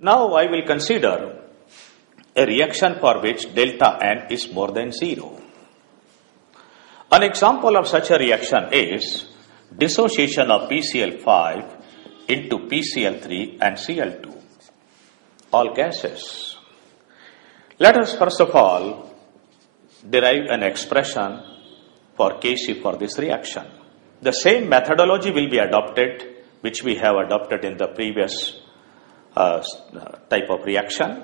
Now I will consider a reaction for which delta N is more than 0. An example of such a reaction is dissociation of PCl5 into PCl3 and Cl2, all gases. Let us first of all derive an expression for Kc for this reaction. The same methodology will be adopted which we have adopted in the previous type of reaction.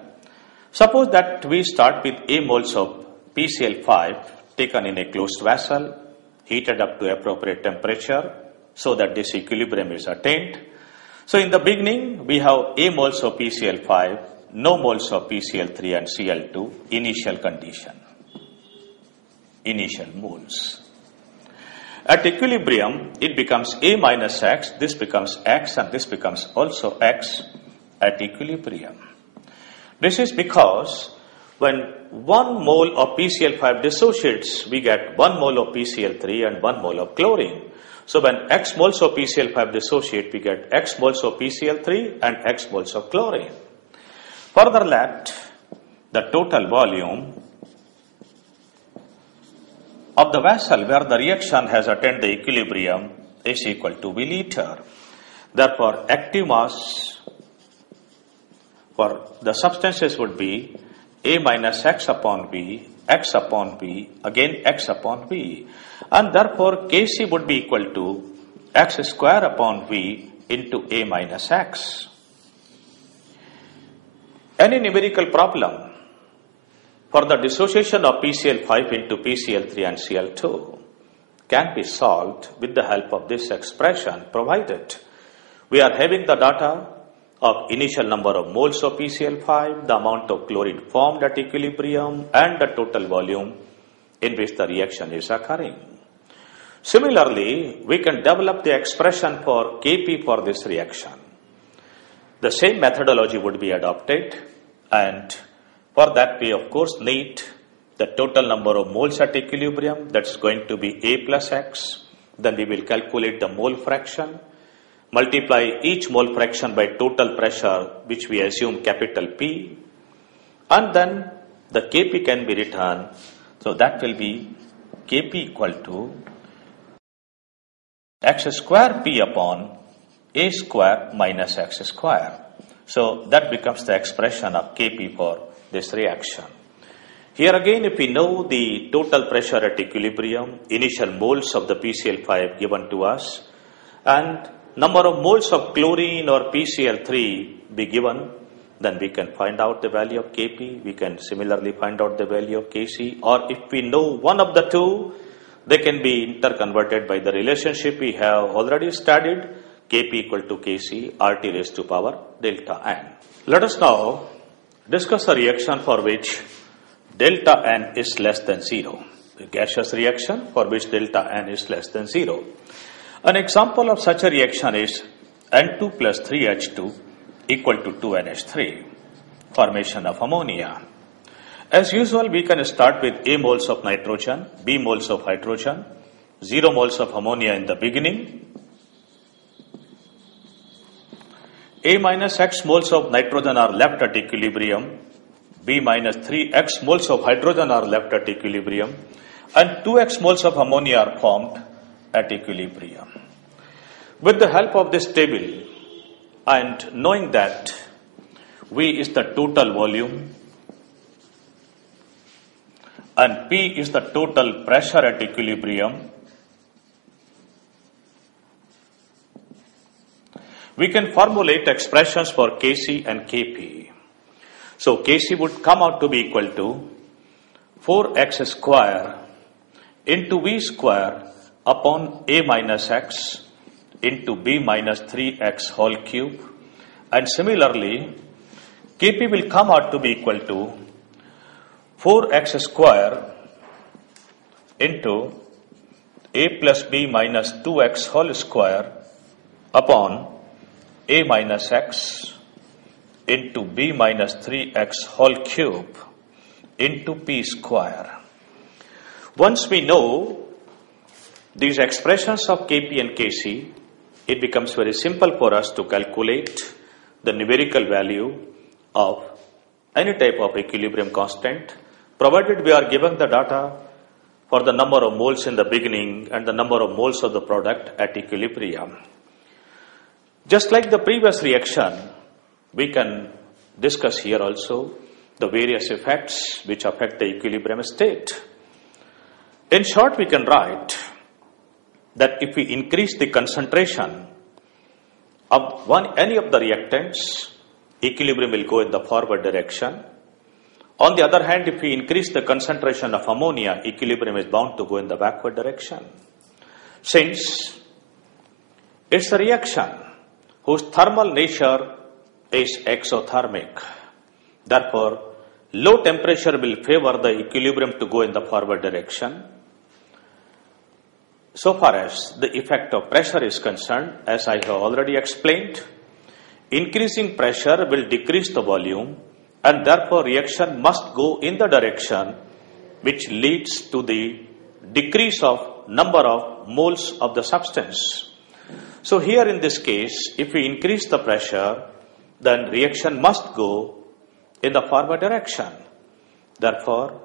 Suppose that we start with A moles of PCl5 taken in a closed vessel, heated up to appropriate temperature so that this equilibrium is attained. So in the beginning, we have A moles of PCl5, no moles of PCl3 and Cl2, initial condition, initial moles. At equilibrium, it becomes A minus X, this becomes X, and this becomes also X at equilibrium. This is because when 1 mole of PCl5 dissociates, we get 1 mole of PCl3 and 1 mole of chlorine. So when X moles of PCl5 dissociate, we get X moles of PCl3 and X moles of chlorine. Further, let the total volume of the vessel where the reaction has attained the equilibrium is equal to V liter. Therefore, active mass for the substances would be A minus X upon V, X upon V, again X upon V. And therefore, Kc would be equal to X square upon V into A minus X. Any numerical problem for the dissociation of PCl5 into PCl3 and Cl2 can be solved with the help of this expression, provided we are having the data of initial number of moles of PCl5, the amount of chlorine formed at equilibrium, and the total volume in which the reaction is occurring. Similarly, we can develop the expression for Kp for this reaction. The same methodology would be adopted, and for that we of course need the total number of moles at equilibrium, that's going to be A plus X. Then we will calculate the mole fraction, multiply each mole fraction by total pressure, which we assume capital P, and then the Kp can be written. So that will be Kp equal to X square P upon A square minus X square. So that becomes the expression of Kp for this reaction. Here again, if we know the total pressure at equilibrium, initial moles of the PCl5 given to us, and number of moles of chlorine or PCl3 be given, then we can find out the value of Kp. We can similarly find out the value of Kc, or if we know one of the two, they can be interconverted by the relationship we have already studied, Kp equal to Kc, RT raised to power delta N. Let us now discuss a reaction for which delta N is less than 0. A gaseous reaction for which delta N is less than 0. An example of such a reaction is N2 plus 3H2 equal to 2NH3, formation of ammonia. As usual, we can start with A moles of nitrogen, B moles of hydrogen, 0 moles of ammonia in the beginning, A minus X moles of nitrogen are left at equilibrium, B minus 3X moles of hydrogen are left at equilibrium, and 2X moles of ammonia are formed at equilibrium. With the help of this table and knowing that V is the total volume and P is the total pressure at equilibrium, we can formulate expressions for Kc and Kp. So Kc would come out to be equal to 4x square into V square upon A minus X into B minus 3x whole cube, and similarly Kp will come out to be equal to 4x square into A plus B minus 2x whole square upon A minus X into B minus 3x whole cube into P square. Once we know these expressions of Kp and Kc, it becomes very simple for us to calculate the numerical value of any type of equilibrium constant, provided we are given the data for the number of moles in the beginning and the number of moles of the product at equilibrium. Just like the previous reaction, we can discuss here also the various effects which affect the equilibrium state. In short, we can write that if we increase the concentration of any of the reactants, equilibrium will go in the forward direction. On the other hand, if we increase the concentration of ammonia, equilibrium is bound to go in the backward direction. Since it's a reaction whose thermal nature is exothermic, therefore, low temperature will favor the equilibrium to go in the forward direction. So far as the effect of pressure is concerned, as I have already explained, increasing pressure will decrease the volume, and therefore reaction must go in the direction which leads to the decrease of number of moles of the substance. So here in this case, if we increase the pressure, then reaction must go in the forward direction. Therefore,